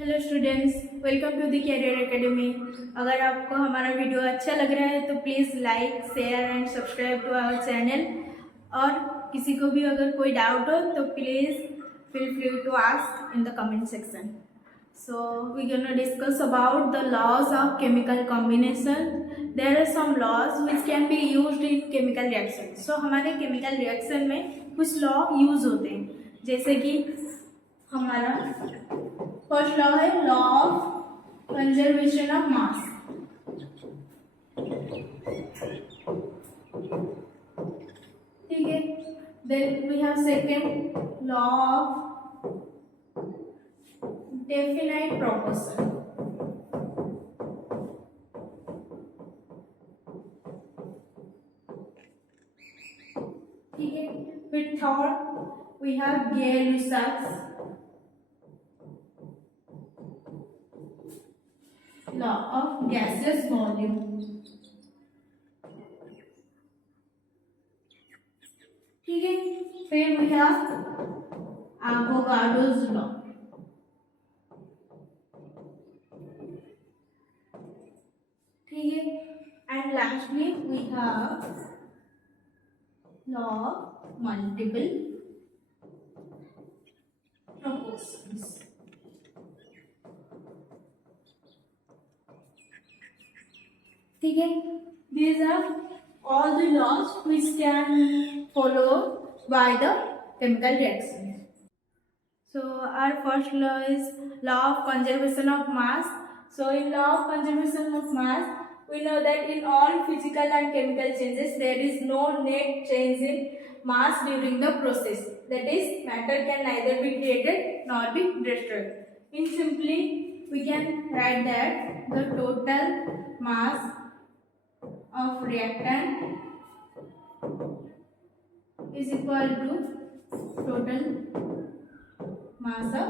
Hello students, welcome to the career academy. अगर आपको हमारा वीडियो अच्छा लग रहा है तो please like, share and subscribe to our channel. और किसी को भी अगर कोई डाउट हो तो please feel free to ask in the comment section. So we're gonna discuss about the laws of chemical combination. There are some laws which can be used in chemical reaction. So हमारे chemical reaction में कुछ law use होते हैं, जैसे कि हमारा first law है law of conservation of mass. ठीक है, then we have second law of definite proportion. ठीक है, फिर third we have Gay-Lussac's law of gases volume. ठीक है, फिर वी हैव एवोगाड्रोस लॉ। ठीक है, and lastly we have law of multiple proportions. ठीक है, these are all the laws which can follow by the chemical reaction. So our first law is law of conservation of mass. So in law of conservation of mass, we know that in all physical and chemical changes there is no net change in mass during the process. That is, matter can neither be created nor be destroyed. In simply, we can write that the total mass of reactant is equal to total mass of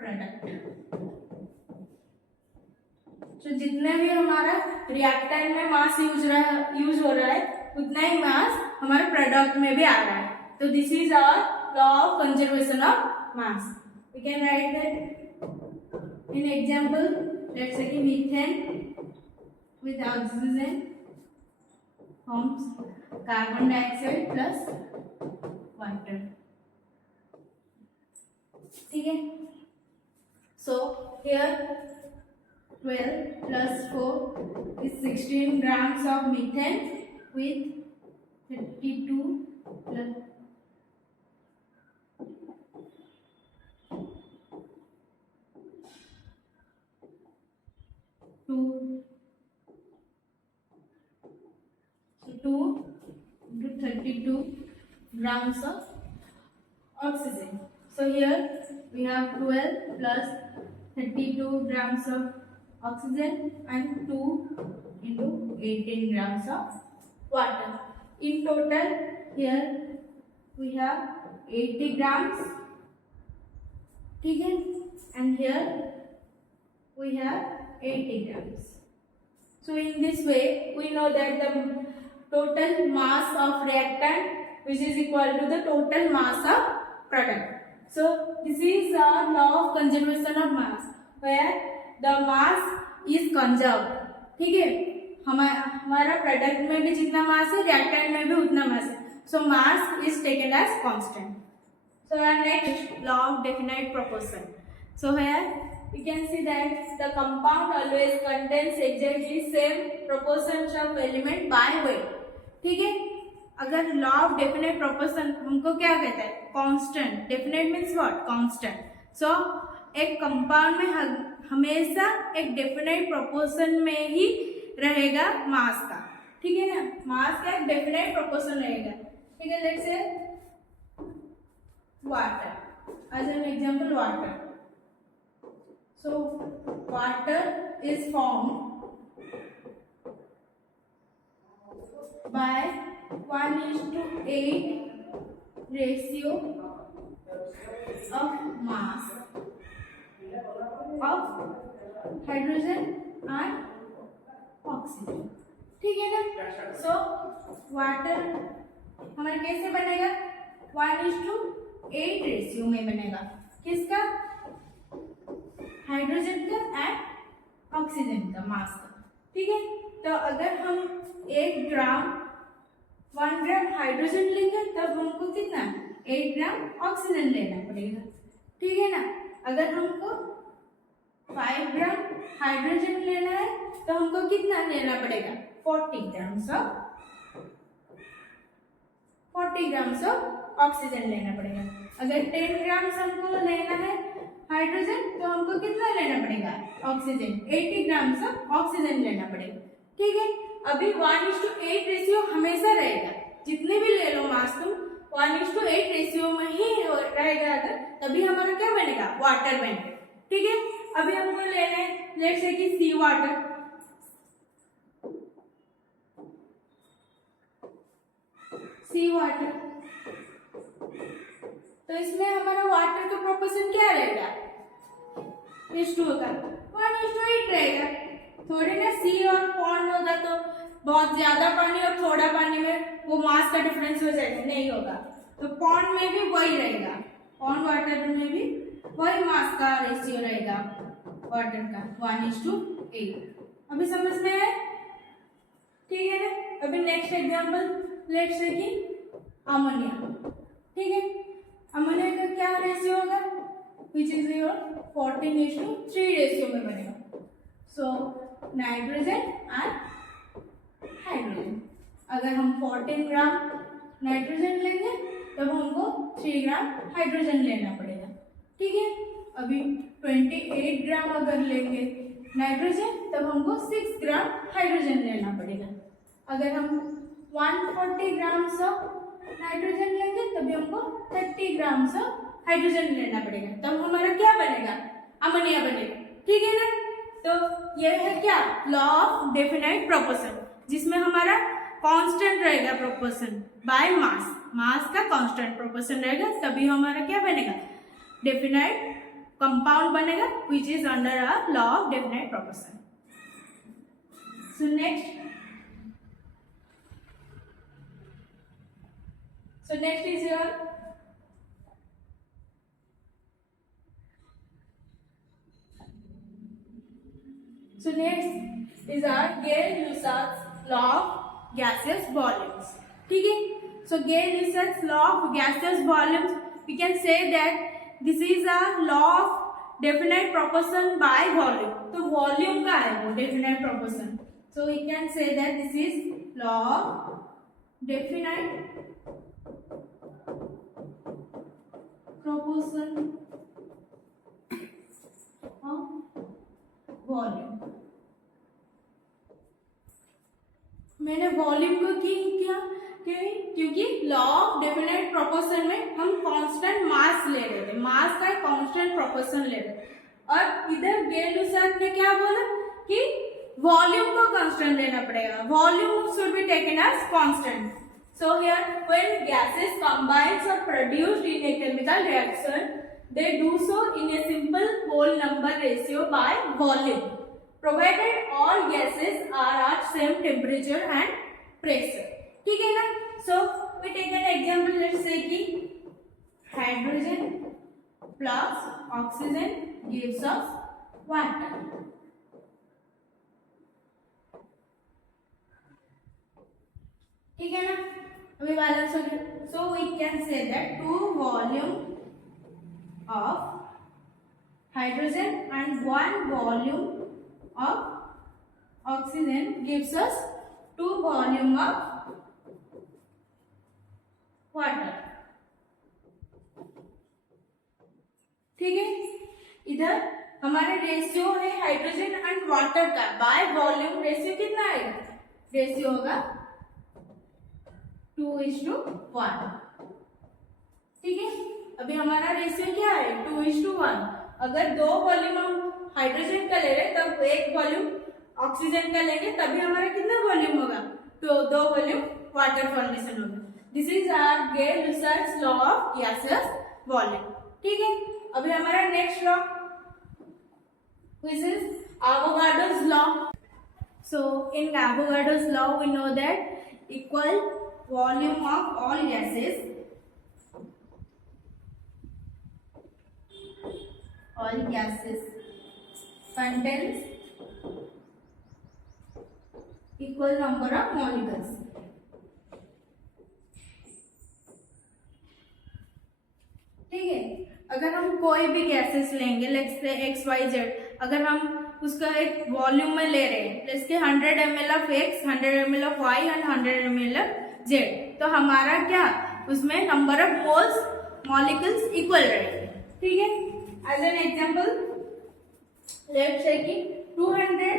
product. तो जितने भी हमारा रिएक्टेंट में मास यूज हो रहा है उतना ही मास हमारे प्रोडक्ट में भी आ रहा है। तो this is our law of conservation of mass. We can write that in example, let's say कि methane with oxygen forms carbon dioxide plus water. ठीक है, so here 12 plus 4 is 16 grams of methane with 32 plus 2 into 32 grams of oxygen. So here we have 12 plus 32 grams of oxygen and 2 into 18 grams of water. In total here we have 80 grams. ठीक है, and here we have 80 grams. So in this way we know that the total mass of reactant which is equal to the total mass of product. So this is our law of conservation of mass where the mass is conserved. ठीक है, हमारा प्रोडक्ट में भी जितना मास है रिएक्टेंट में भी उतना मास है, so mass is taken as constant. So our next law of definite proportion. So here we can see that the compound always contains exactly same proportions of element by weight. ठीक है, अगर लॉ ऑफ डेफिनेट प्रोपोर्शन हमको क्या कहता है? Constant. Definite means what? Constant. So एक compound में हमेशा एक डेफिनेट प्रोपोर्शन में ही रहेगा मास का। ठीक है ना, मास का एक डेफिनेट प्रोपोर्शन रहेगा। ठीक है, let's say water as an example. Water, so water is formed by 1:8 ratio of mass of hydrogen and oxygen. ठीक है ना, so water हमारे कैसे बनेगा? 1:8 रेशियो में बनेगा। किसका? हाइड्रोजन का एंड ऑक्सीजन का मास का। ठीक है, तो अगर हम 1 ग्राम हाइड्रोजन लेंगे तब हमको कितना 8 ग्राम ऑक्सीजन लेना पड़ेगा। ठीक है ना, अगर हमको 5 ग्राम हाइड्रोजन लेना है तो हमको कितना लेना पड़ेगा 40 ग्राम्स ऑफ ऑक्सीजन लेना पड़ेगा। अगर 10 ग्राम्स हमको लेना है हाइड्रोजन तो हमको कितना लेना पड़ेगा ऑक्सीजन 80 ग्राम्स ऑफ ऑक्सीजन लेना पड़ेगा। ठीक है, अभी 1:8 रेशियो हमेशा रहेगा, जितने भी ले लो मास तुम 1:8 रेशियो में ही रहेगा अगर, तभी हमारा क्या बनेगा वाटर बनेगा। ठीक है, अभी हमको लेना है लेट्स से कि सी वाटर। तो इसमें हमारा वाटर का प्रोपोर्शन क्या रहेगा H2 का 1:8 रहेगा। थोड़ी ना सी और पॉन्ड होगा तो बहुत ज्यादा पानी और थोड़ा पानी में वो मास का डिफरेंस हो जाएगा, नहीं होगा। तो पॉन्ड में भी वही रहेगा, पॉन्ड वाटर में भी वही मास का रेशियो रहेगा वाटर का 1:8। अभी समझ में है? ठीक है ना। अभी नेक्स्ट एग्जांपल लेट्स से कि अमोनिया। ठीक है, अमोनिया का क्या रेशियो होगा विच इज योर 14:3 रेशियो में बनेगा। सो नाइट्रोजन एंड हाइड्रोजन, अगर हम 14 ग्राम नाइट्रोजन लेंगे तब हमको 3 ग्राम हाइड्रोजन लेना पड़ेगा। ठीक है, अभी 28 ग्राम अगर लेंगे नाइट्रोजन तब हमको 6 ग्राम हाइड्रोजन लेना पड़ेगा। अगर हम 140 ग्राम नाइट्रोजन लेंगे तभी हमको 30 ग्राम हाइड्रोजन लेना पड़ेगा, तब हमारा क्या बनेगा अमोनिया बनेगा। ठीक है ना, तो यह है क्या लॉ ऑफ डेफिनाइट प्रोपोर्शन, जिसमें हमारा कांस्टेंट रहेगा प्रोपोर्शन बाय मास, मास का कांस्टेंट प्रोपोर्शन रहेगा, तभी हमारा क्या बनेगा डेफिनाइट कंपाउंड बनेगा which is under a law of definite proportion. So next is your Gay-Lussac's law of gaseous volumes. ठीक है, so Gay-Lussac's law of gaseous volumes, we can say that this is a law of definite proportion by volume. तो volume का है वो definite proportion, so we can say that this is law of definite proportion of volume। मैंने वॉल्यूम को किया क्योंकि law of definite proportion में हम कांस्टेंट मास ले रहे थे, मास का कांस्टेंट प्रोपोर्शन ले रहे थे, और इधर Gay-Lussac ने क्या बोला कि वॉल्यूम को कांस्टेंट लेना पड़ेगा, volume should be taken as constant. So here when gases combines और produced in a chemical reaction they do so in a simple whole number ratio by volume, provided all gases are at same temperature and pressure। ठीक है ना, so we take an example, let's say कि hydrogen plus oxygen gives us water। ठीक है ना, अभी बैलेंस हो गया। so we can say that 2 volume of hydrogen and 1 volume of oxygen gives us 2 volume of water। ठीक है, इधर हमारे रेशियो है हाइड्रोजन एंड वाटर का बाय वॉल्यूम, रेशियो कितना आएगा, रेशियो होगा 2:1। ठीक है, अभी हमारा रेशियो क्या है 2:1। अगर 2 वॉल्यूम हम हाइड्रोजन का ले रहे तब 1 वॉल्यूम ऑक्सीजन का लेंगे तभी हमारा कितना वॉल्यूम होगा, तो 2 वॉल्यूम वाटर फॉर्मेशन होगा। This is our Gay-Lussac's law of gases volume. ठीक है, अभी हमारा next law which is Avogadro's law. So in Avogadro's law we know that equal volume of all gases contains equal number of molecules. ठीक है, अगर हम कोई भी गैसेस लेंगे, let's say x Y Z, अगर हम उसका एक वॉल्यूम में ले रहे हैं, लेट्स के 100 ml of X, 100 ml of Y and 100 ml of Z, तो हमारा क्या उसमें number of moles molecules equal रहेंगे. ठीक है, as an example let's say कि 200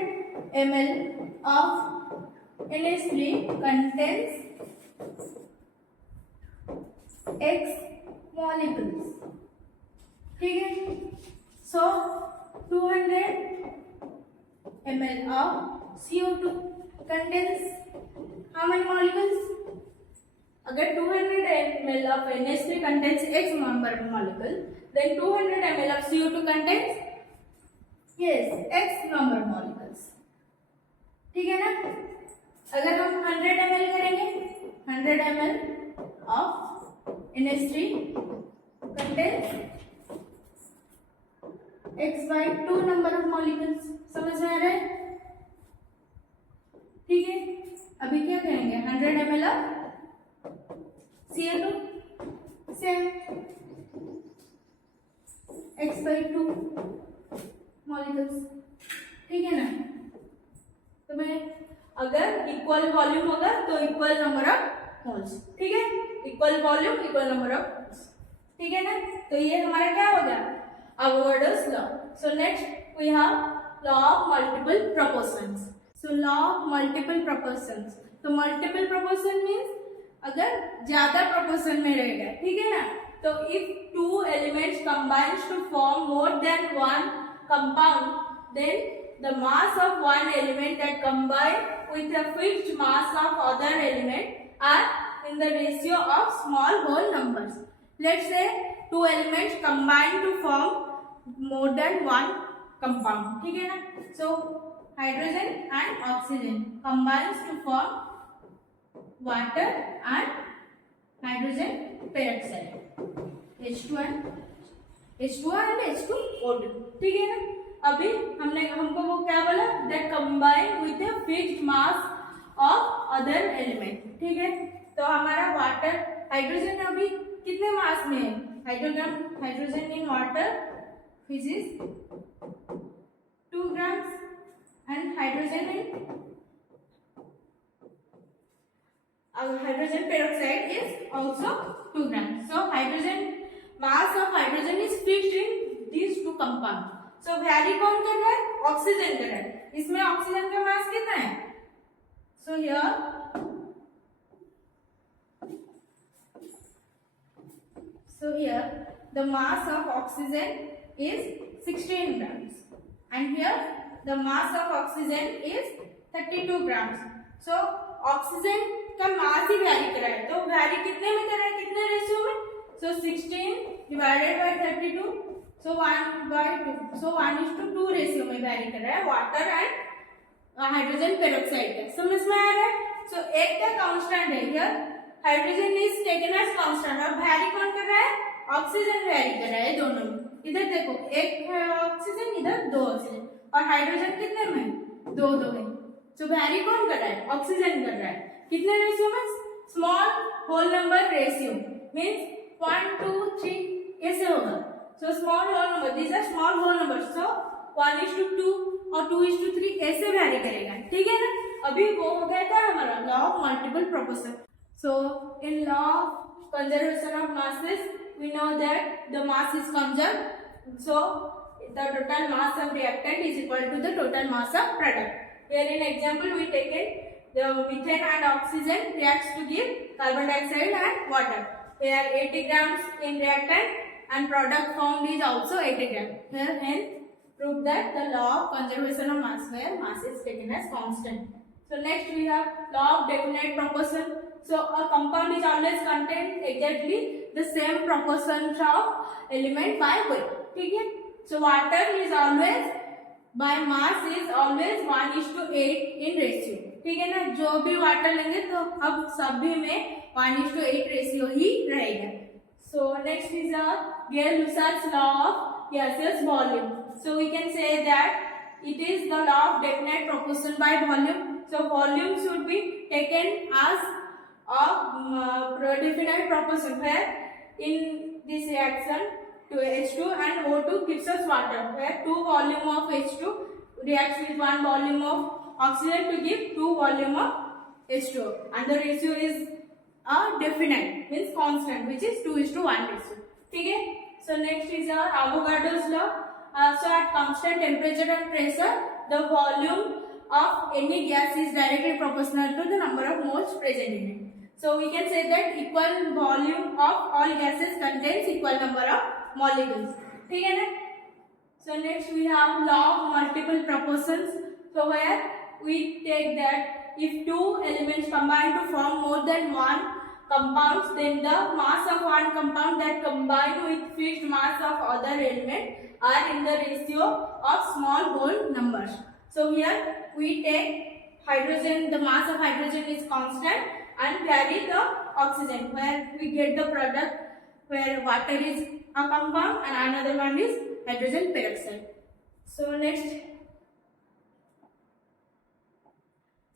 ml of NH3 contains X molecules. ठीक है, so 200 ml of CO2 contains how many molecules? अगर 200 ml of NH3 contains X number of molecule, then 200 ml of CO2 contains X number of molecules. ठीक है ना. अगर हम 100 ml करेंगे, 100 ml of NH3 contains X by 2 number of molecules. समझ में आ रहा है? ठीक है, अभी क्या करेंगे, 100 ml of CO2 same X by 2 molecules. ठीक है ना. तो मैं अगर इक्वल वॉल्यूम होगा तो इक्वल नंबर ऑफ मोल्स. ठीक है, equal volume equal number of moles. ठीक है ना. तो ये हमारा क्या हो गया, Avogadro's law. So next we have law of multiple proportions. So law of multiple proportions. तो multiple proportion means अगर ज्यादा proportion में रहेगा. ठीक है ना. तो if two elements combines to form more than one compound, then the mass of one element that combine with a fixed mass of other element are in the ratio of small whole numbers. Let's say two elements combine to form more than one compound. ठीक है ना. So hydrogen and oxygen combines to form water and hydrogen peroxide, H2 and H2O2. ठीक है ना. अभी हमको वो क्या बोला, that combine with a fixed mass of other element. ठीक है. तो हमारा वाटर, हाइड्रोजन अभी कितने मास में है, hydrogen in water which is 2 grams and hydrogen peroxide is also 2 grams. So mass of hydrogen is fixed in these two compounds. So vary कौन कर रहा है, ऑक्सीजन कर रहा है. इसमें ऑक्सीजन का मास कितना है, so here the mass of oxygen is 16 grams and here the mass of oxygen is 32 grams. So oxygen का मास ही वैरी कर रहा है. तो वैरी कितने में कर रहा है, कितने रेशियो में, so 16 divided by 32, so 1/2, so 1:2 रेशियो में वैरी कर रहा है वाटर एंड हाइड्रोजन पेरोक्साइड का. समझ में आ रहा है. so एक का कांस्टेंट है, here hydrogen is taken as constant और वैरी कौन कर रहा है, ऑक्सीजन वैरी कर रहा है दोनों में. इधर देखो एक ऑक्सीजन, इधर 2 ऑक्सीजन, और हाइड्रोजन कितने में, 2 है. तो वैरी कौन कर रहा है, ऑक्सीजन कर रहा है. कितने रेशियो में, small whole number ratio, means 1 2 3 ऐसे होगा. So small whole number, these are small whole number, so 1:2 और 2:3 ऐसे वैरी करेगा. ठीक है ना. अभी वो हो गया था हमारा law of multiple proportion. So in law of conservation of masses we know that the mass is conserved, so the total mass of reactant is equal to the total mass of product. Here in example we taken the methane and oxygen reacts to give carbon dioxide and water. Here 80 grams in reactant and product formed is also 80 grams. Here hence prove that the law of conservation of mass, where mass is taken as constant. So next we have law of definite proportion. So a compound is always contain exactly the same proportions of element by weight. ठीक है. So water is always by mass is always 1:8 in ratio. ठीक है ना. जो भी वाटर लेंगे तो अब सभी में 1:8 रेशियो ही रहेगा. So next is a Gay-Lussac's law of gaseous volume. So we can say that it is the law of definite proportion by volume. So volume should be taken as a definite proportion, where in this reaction to H2 and O2 gives us water, where 2 volume of H2 reacts with 1 volume of oxygen to give 2 volume of H2O, and the ratio is a definite, means constant, which is 2:1 ratio. Okay. So next is our Avogadro's law. So at constant temperature and pressure, the volume of any gas is directly proportional to the number of moles present in it. So we can say that equal volume of all gases contains equal number of molecules. Okay na? So next we have law of multiple proportions. So where we take that if two elements combine to form more than one compounds, then the mass of one compound that combine with fixed mass of other element are in the ratio of small whole numbers. So here we take hydrogen, the mass of hydrogen is constant, and carry the oxygen, where we get the product where water is a compound and another one is hydrogen peroxide. So next,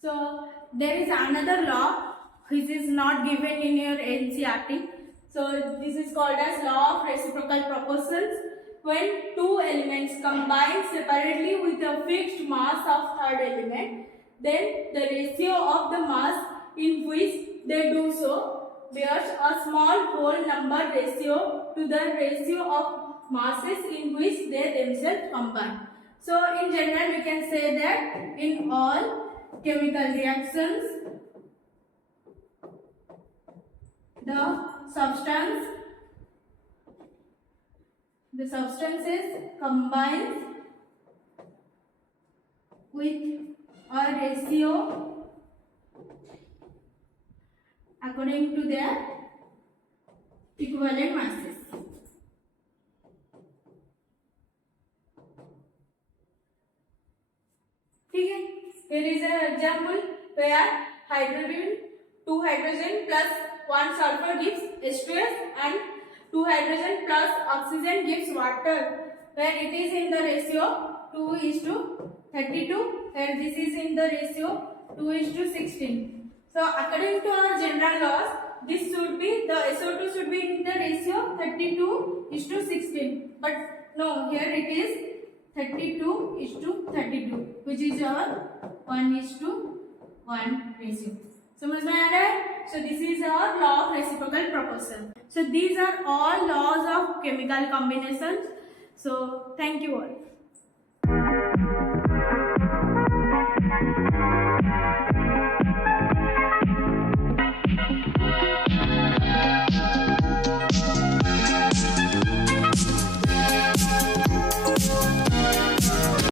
so there is another law which is not given in your NCERT. So this is called as law of reciprocal proportions. When two elements combine separately with a fixed mass of third element, then the ratio of the mass in which they do so bears a small whole number ratio to the ratio of masses in which they themselves combine. So in general we can say that in all chemical reactions, the substances combines with a ratio according to their equivalent masses. Okay. Here is an example where hydrogen, 2 hydrogen plus 1 sulfur gives H2S, and 2 hydrogen plus oxygen gives water, where it is in the ratio 2:32, where this is in the ratio 2:16. So according to our general laws, this should be, the SO2 should be in the ratio 32:16, but no, here it is 32:32, which is our 1:1 ratio. समझ में आ रहा है? So this is our law of reciprocal proportion. So these are all laws of chemical combinations. So thank you all.